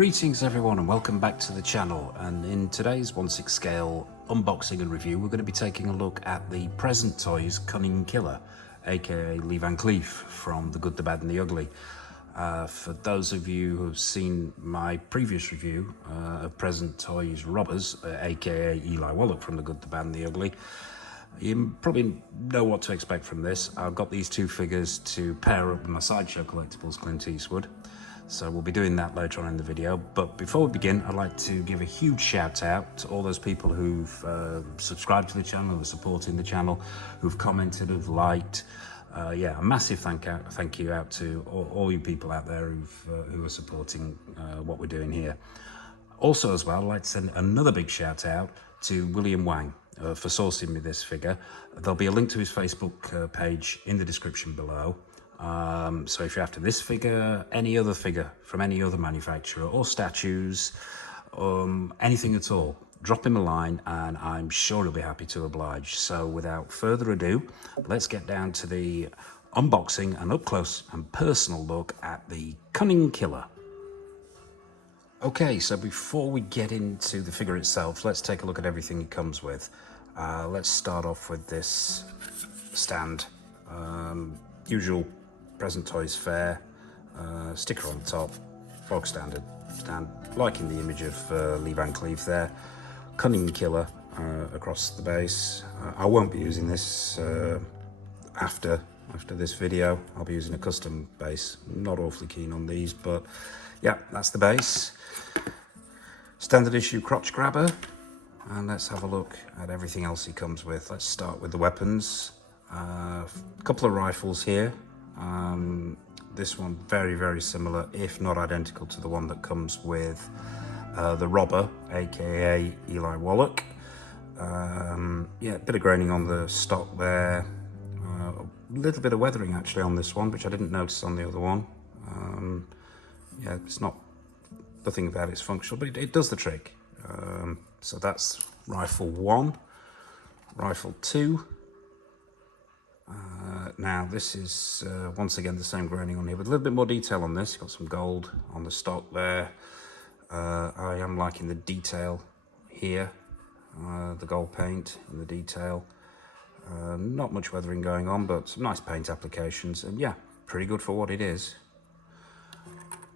Greetings everyone and welcome back to the channel, and in today's 1/6 scale unboxing and review we're going to be taking a look at the Present Toys Cunning Killer, aka Lee Van Cleef from The Good, the Bad and the Ugly. For those of you who have seen my previous review of Present Toys Robbers, aka Eli Wallach from The Good, the Bad and the Ugly, you probably know what to expect from this. I've got these two figures to pair up with my Sideshow Collectibles Clint Eastwood. So we'll be doing that later on in the video. But before we begin, I'd like to give a huge shout out to all those people who've subscribed to the channel, who are supporting the channel, who've commented, who've liked. Yeah, a massive thank you out to all you people out there who are supporting what we're doing here. Also as well, I'd like to send another big shout out to William Wang for sourcing me this figure. There'll be a link to his Facebook page in the description below. So if you're after this figure, any other figure from any other manufacturer or statues, anything at all, drop him a line and I'm sure he'll be happy to oblige. So without further ado, let's get down to the unboxing and up close and personal look at the Cunning Killer. Okay, so before we get into the figure itself, let's take a look at everything it comes with. Let's start off with this stand. Usual Present Toys fare, sticker on the top, bog standard stand, liking the image of Lee Van Cleef there. Cunning Killer across the base. I won't be using this after this video. I'll be using a custom base. I'm not awfully keen on these, but yeah, that's the base. Standard issue crotch grabber, and let's have a look at everything else he comes with. Let's start with the weapons. A couple of rifles here. This one very similar, if not identical, to the one that comes with the Robber, aka Eli Wallach. Yeah, a bit of graining on the stock there. A little bit of weathering actually on this one, which I didn't notice on the other one. Yeah, it's nothing about it's functional, but it does the trick. So that's rifle 1. Rifle 2. Now this is once again the same graining on here, but a little bit more detail on this. Got some gold on the stock there. I am liking the detail here, the gold paint and the detail. Not much weathering going on, but some nice paint applications, and yeah, pretty good for what it is.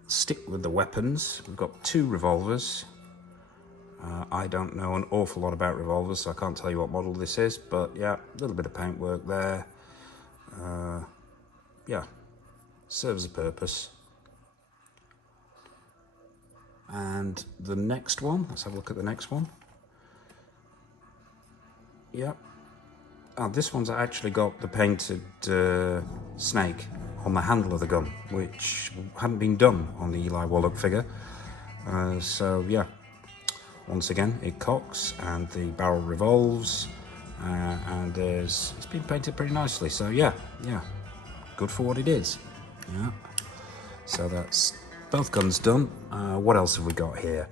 Stick with the weapons. We've got 2 revolvers. I don't know an awful lot about revolvers, so I can't tell you what model this is, but yeah, a little bit of paintwork there. Yeah, serves a purpose. And the next one, let's have a look at the next one. Yep. Oh, this one's actually got the painted snake on the handle of the gun, which hadn't been done on the Eli Wallach figure. So yeah, once again it cocks and the barrel revolves, and it's been painted pretty nicely. So yeah, good for what it is. Yeah. So that's both guns done. What else have we got here?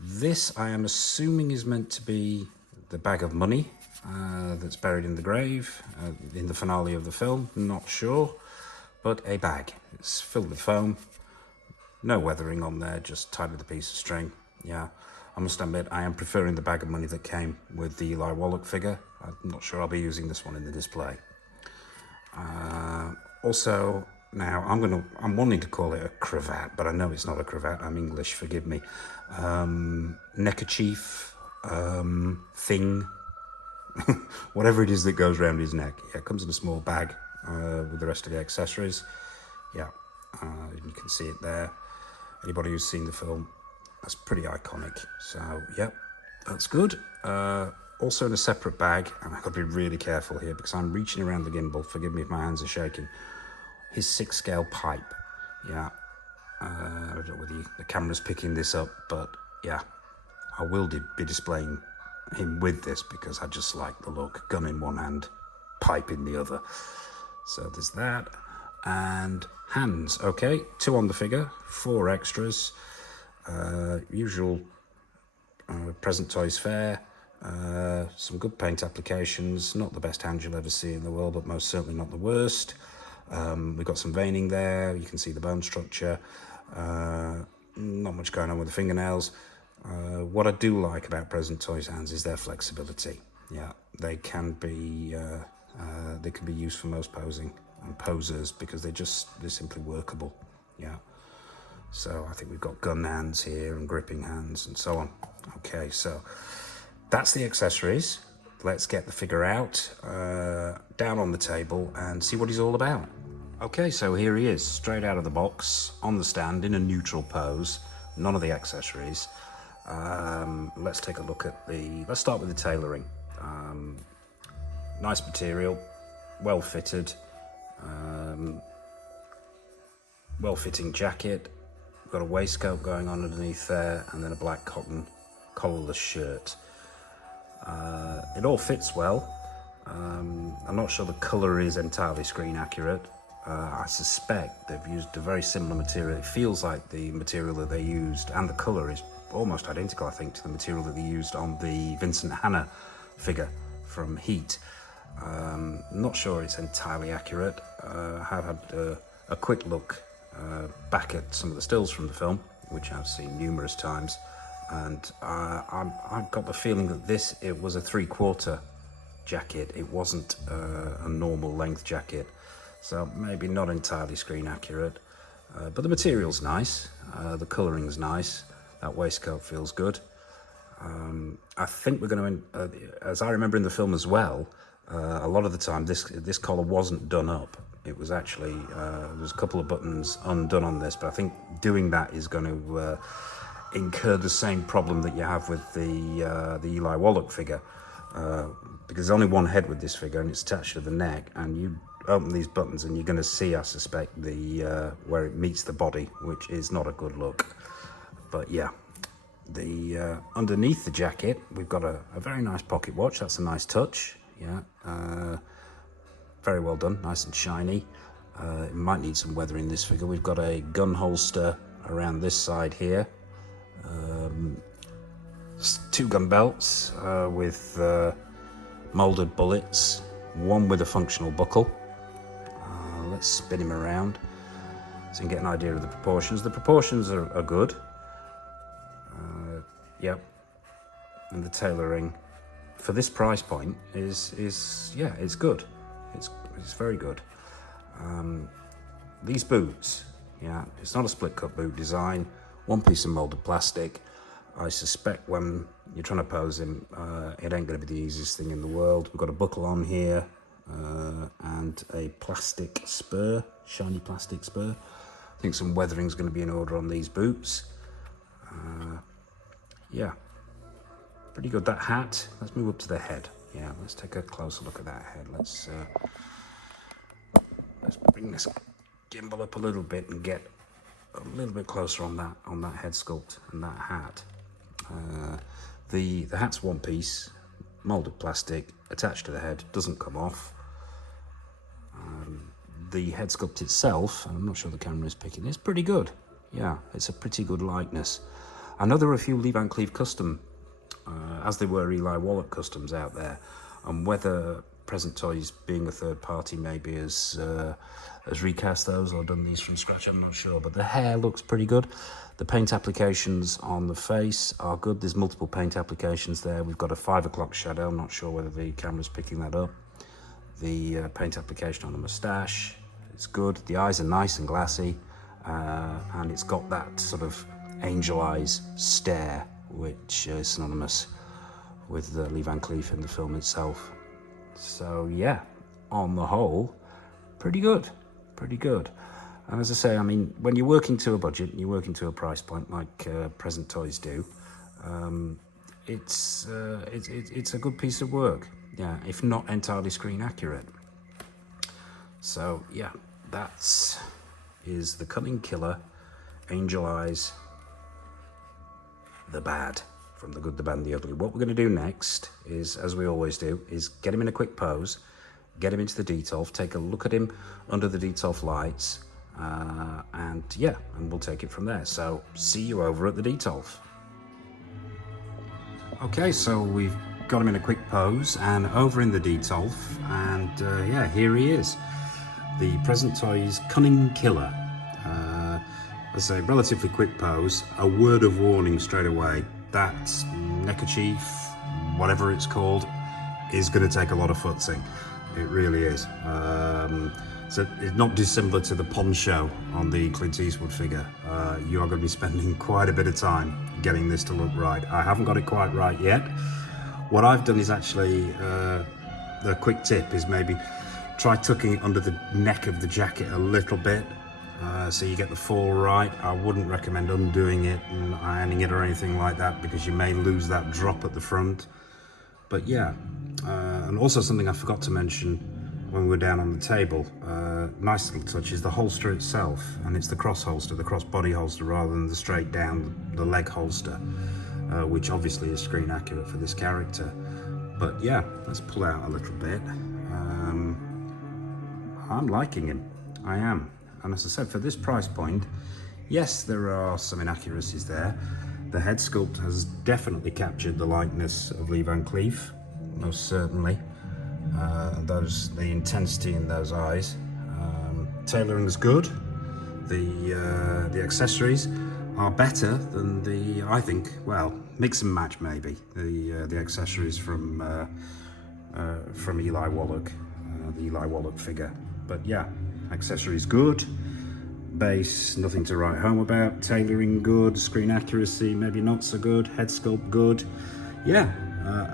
This I am assuming is meant to be the bag of money that's buried in the grave in the finale of the film. Not sure, but a bag. It's filled with foam. No weathering on there, just tied with a piece of string. Yeah, I must admit I am preferring the bag of money that came with the Eli Wallach figure. I'm not sure I'll be using this one in the display. Also, now I'm wanting to call it a cravat, but I know it's not a cravat. I'm English, forgive me. Neckerchief thing, whatever it is that goes around his neck. Yeah, it comes in a small bag with the rest of the accessories. Yeah, you can see it there. Anybody who's seen the film, that's pretty iconic. So yep, that's good. Also in a separate bag, and I've got to be really careful here because I'm reaching around the gimbal. Forgive me if my hands are shaking. His 6 scale pipe. Yeah, I don't know whether the camera's picking this up, but yeah, I will be displaying him with this because I just like the look. Gun in one hand, pipe in the other. So there's that. And hands. Okay, 2 on the figure, 4 extras. Usual Present Toys fare. Some good paint applications. Not the best hand you'll ever see in the world, but most certainly not the worst. We've got some veining there. You can see the bone structure. not much going on with the fingernails. What I do like about Present Toys hands is their flexibility. Yeah, they can be used for most posing and posers because they're simply workable. Yeah. So I think we've got gun hands here and gripping hands and so on. Okay, so that's the accessories. Let's get the figure out, down on the table and see what he's all about. Okay, so here he is, straight out of the box, on the stand in a neutral pose, none of the accessories. Let's take a look at let's start with the tailoring. Nice material, well fitted, well-fitting jacket. We've got a waistcoat going on underneath there and then a black cotton collarless shirt. It all fits well. I'm not sure the colour is entirely screen accurate. I suspect they've used a very similar material. It feels like the material that they used, and the colour is almost identical, I think, to the material that they used on the Vincent Hanna figure from Heat. Not sure it's entirely accurate. I have had a quick look back at some of the stills from the film, which I've seen numerous times, and I've got the feeling that it was a 3/4 jacket. It wasn't a normal length jacket, so maybe not entirely screen accurate, but the material's nice, the colouring's nice, that waistcoat feels good. I think we're going to, as I remember in the film as well, a lot of the time this collar wasn't done up. It was actually, there's a couple of buttons undone on this, but I think doing that is going to incur the same problem that you have with the Eli Wallach figure, because there's only one head with this figure and it's attached to the neck, and you open these buttons and you're going to see, I suspect, where it meets the body, which is not a good look. But yeah, underneath the jacket we've got a very nice pocket watch. That's a nice touch. Yeah, very well done, nice and shiny. It might need some weathering, this figure. We've got a gun holster around this side here, 2 gun belts with molded bullets, one with a functional buckle. Let's spin him around so you can get an idea of the proportions. The proportions are good. Yep, and the tailoring for this price point is yeah, it's good. It's very good. These boots, yeah, it's not a split cut boot design. One piece of molded plastic. I suspect when you're trying to pose him, it ain't going to be the easiest thing in the world. We've got a buckle on here and a plastic spur, shiny plastic spur. I think some weathering is going to be in order on these boots. Yeah, pretty good. That hat, let's move up to the head. Yeah, let's take a closer look at that head. Let's bring this gimbal up a little bit and get a little bit closer on that head sculpt and that hat. The hat's one piece, molded plastic, attached to the head, doesn't come off. The head sculpt itself, and I'm not sure the camera is picking, it's pretty good. Yeah, it's a pretty good likeness. I know there are a few Lee Van Cleef custom, as there were Eli Wallach customs out there, and whether Present Toys, being a third party, maybe has recast those or done these from scratch, I'm not sure, but the hair looks pretty good. The paint applications on the face are good. There's multiple paint applications there. We've got a 5 o'clock shadow. I'm not sure whether the camera's picking that up. The paint application on the moustache is good. The eyes are nice and glassy, and it's got that sort of angel eyes stare, which is synonymous with Lee Van Cleef in the film itself. So yeah, on the whole, pretty good, pretty good. And as I say, I mean, when you're working to a budget, you're working to a price point like Present Toys do, it's a good piece of work. Yeah, if not entirely screen accurate. So yeah, is the Cunning Killer, Angel Eyes, the Bad, from The Good, the Bad, and the Ugly. What we're going to do next is, as we always do, is get him in a quick pose, get him into the detolf, take a look at him under the detolf lights, and yeah, and we'll take it from there. So see you over at the detolf. Okay, so we've got him in a quick pose and over in the detolf, and yeah, here he is, the Present Toys Cunning Killer. I say relatively quick pose. A word of warning straight away, that neckerchief, whatever it's called, is going to take a lot of futzing. It really is. So it's not dissimilar to the poncho on the Clint Eastwood figure. You are going to be spending quite a bit of time getting this to look right. I haven't got it quite right yet. What I've done is actually, the quick tip is maybe try tucking it under the neck of the jacket a little bit, so you get the fall right. I wouldn't recommend undoing it and ironing it or anything like that, because you may lose that drop at the front. But yeah, and also something I forgot to mention when we were down on the table, nice little touch, is the holster itself, and it's the cross holster, the cross body holster, rather than the straight down the leg holster, which obviously is screen accurate for this character. But yeah, let's pull out a little bit. I'm liking him, I am. And as I said, for this price point, yes, there are some inaccuracies there. The head sculpt has definitely captured the likeness of Lee Van Cleef, most certainly. The intensity in those eyes. Tailoring is good. The accessories are better than the, I think, well, mix and match maybe, the accessories from Eli Wallach, the Eli Wallach figure. But yeah, accessories good. Base, nothing to write home about. Tailoring good. Screen accuracy maybe not so good. Head sculpt good. Yeah,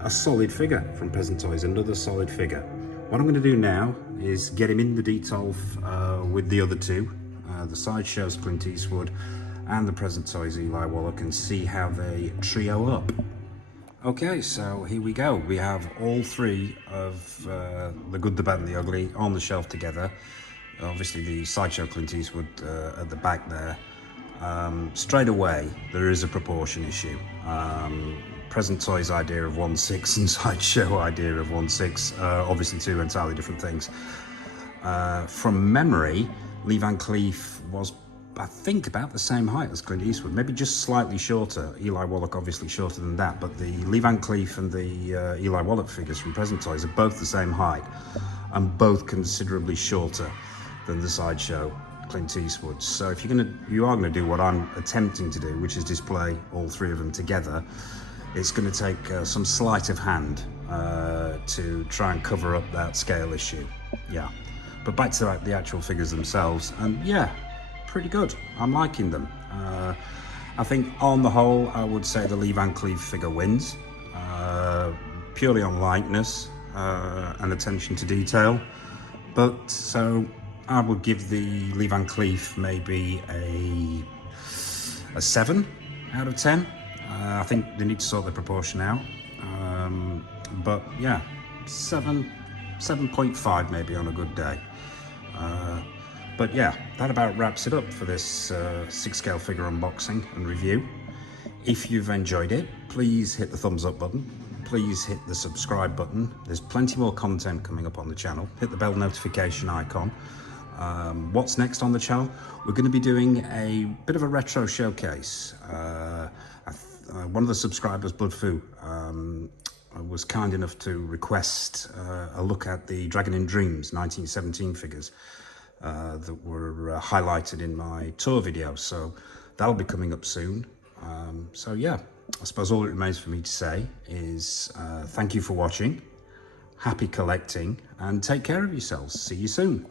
a solid figure from Peasant Toys, another solid figure. What I'm going to do now is get him in the detail with the other two, the Sideshow's Clint Eastwood and the Present Toys Eli Wallach, and see how they trio up. Okay, so here we go. We have all three of the Good, the Bad and the Ugly on the shelf together. Obviously the Sideshow Clint Eastwood at the back there. Straight away, there is a proportion issue. Present Toys idea of 1/6 and Sideshow idea of 1/6, obviously two entirely different things. From memory, Lee Van Cleef was, I think, about the same height as Clint Eastwood, maybe just slightly shorter. Eli Wallach obviously shorter than that, but the Lee Van Cleef and the Eli Wallach figures from Present Toys are both the same height, and both considerably shorter than the Sideshow Clint Eastwood. So if you are gonna do what I'm attempting to do, which is display all three of them together, it's gonna take some sleight of hand to try and cover up that scale issue. Yeah, but back to the actual figures themselves, and yeah, pretty good. I'm liking them. I think on the whole, I would say the Lee Van Cleef figure wins, purely on likeness and attention to detail. But so I would give the Lee Van Cleef maybe a 7 out of 10. I think they need to sort the proportion out. But yeah, 7.5 maybe on a good day. But yeah, that about wraps it up for this 6-scale figure unboxing and review. If you've enjoyed it, please hit the thumbs up button. Please hit the subscribe button. There's plenty more content coming up on the channel. Hit the bell notification icon. What's next on the channel? We're going to be doing a bit of a retro showcase. One of the subscribers, Bloodfu, was kind enough to request a look at the Dragon in Dreams 1917 figures that were highlighted in my tour video, so that'll be coming up soon. So yeah, I suppose all it remains for me to say is thank you for watching, happy collecting, and take care of yourselves. See you soon.